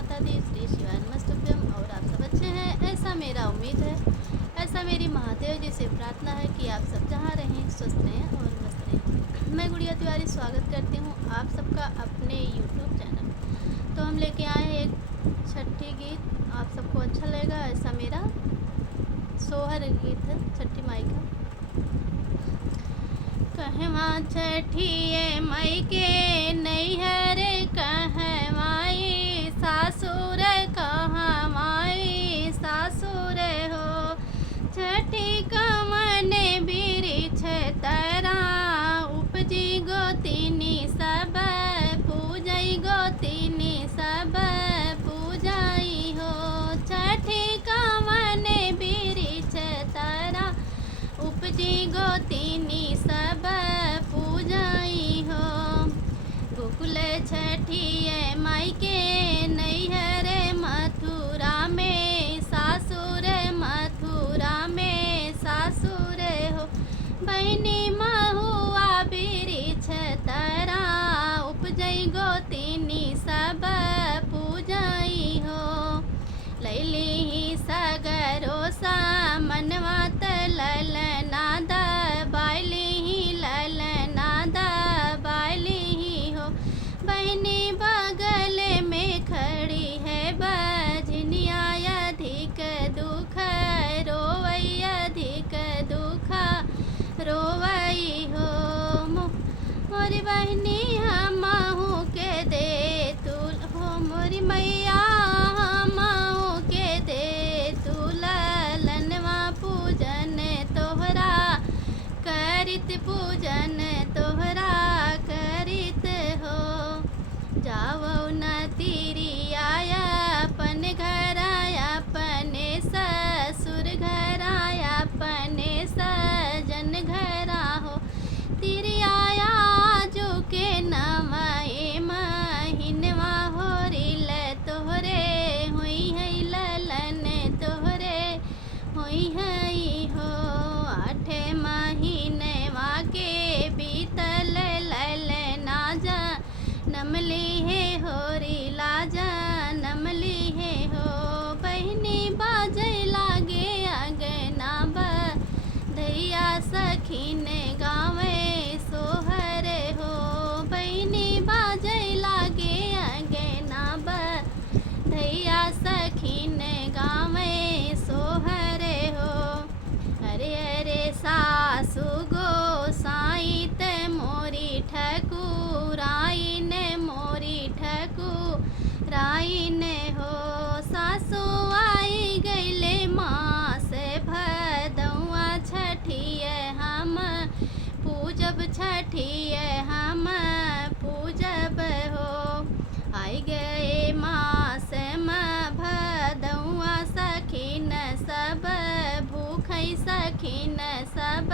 माता दी, श्री शिवाय नमस्तुभ्यम। और आप सब अच्छे हैं ऐसा मेरा उम्मीद है, ऐसा मेरी महादेव जी से प्रार्थना है कि आप सब जहाँ रहें स्वस्थ रहें और मस्त रहें। मैं गुड़िया तिवारी स्वागत करती हूँ आप सबका अपने यूट्यूब चैनल। तो हम लेके आए हैं एक छठी गीत, आप सबको अच्छा लगेगा। ऐसा मेरा सोहर गीत है छठी माई का। कहवा छठिए मई के नैहर कहवाई सासुर कहवाई सासुर हो। छठी कवन बिरिछ तरा उपजी गोतिनी सब पूजई गोतिनी सब पूजाई हो। छठी कवन बिरिछ तरा उपजी गोतिनी सब पूजाई हो। गोकुल छठिए माई के नैहर मथुरा में सासुर मथुरा में सासुर हो। बहनी महुआ बिरिछ तरा उपजई गोतिनी सब पूजाई हो। लैली सगरो सा मनवात ललनाद बाइली ललनाद बाइली हो। बहनी बगल में खड़ी है बजनिया अधिक दुख रोवई अधिक दुख रोवई हो। मोरी बहनी हमहू के दे तू हो मोरी मैया हमहू के दे तू ललनवा पूजन तोहरा करित पूजन तोहरा करित हो। जाओ न तिरिया अपन घर अपने ससुर घर अपने सजन घर हो। तिरिया जो के नवाए महिनवा होरिल तोहरे हुई है ललन तोहरे हुई है हो। 8 महीनवा के बीतल ललना जा नमली है होरी लाजा नमली है हो। बहनी बाजै लागे अगना दैया सखीन गावे सोहर हो। बहनी बाजै लागे अगना दैया सखीन गावे सोहर हो। अरे अरे सासु गोसाइत मोरी ठकुराइन मोरी ठकुराइन हो। सासु आई गईले मास भदौआ छठिए हम पूजब छठिए हम पूजब हो। आई गए मास भदौआ सखीन सब भूखई सखीन सब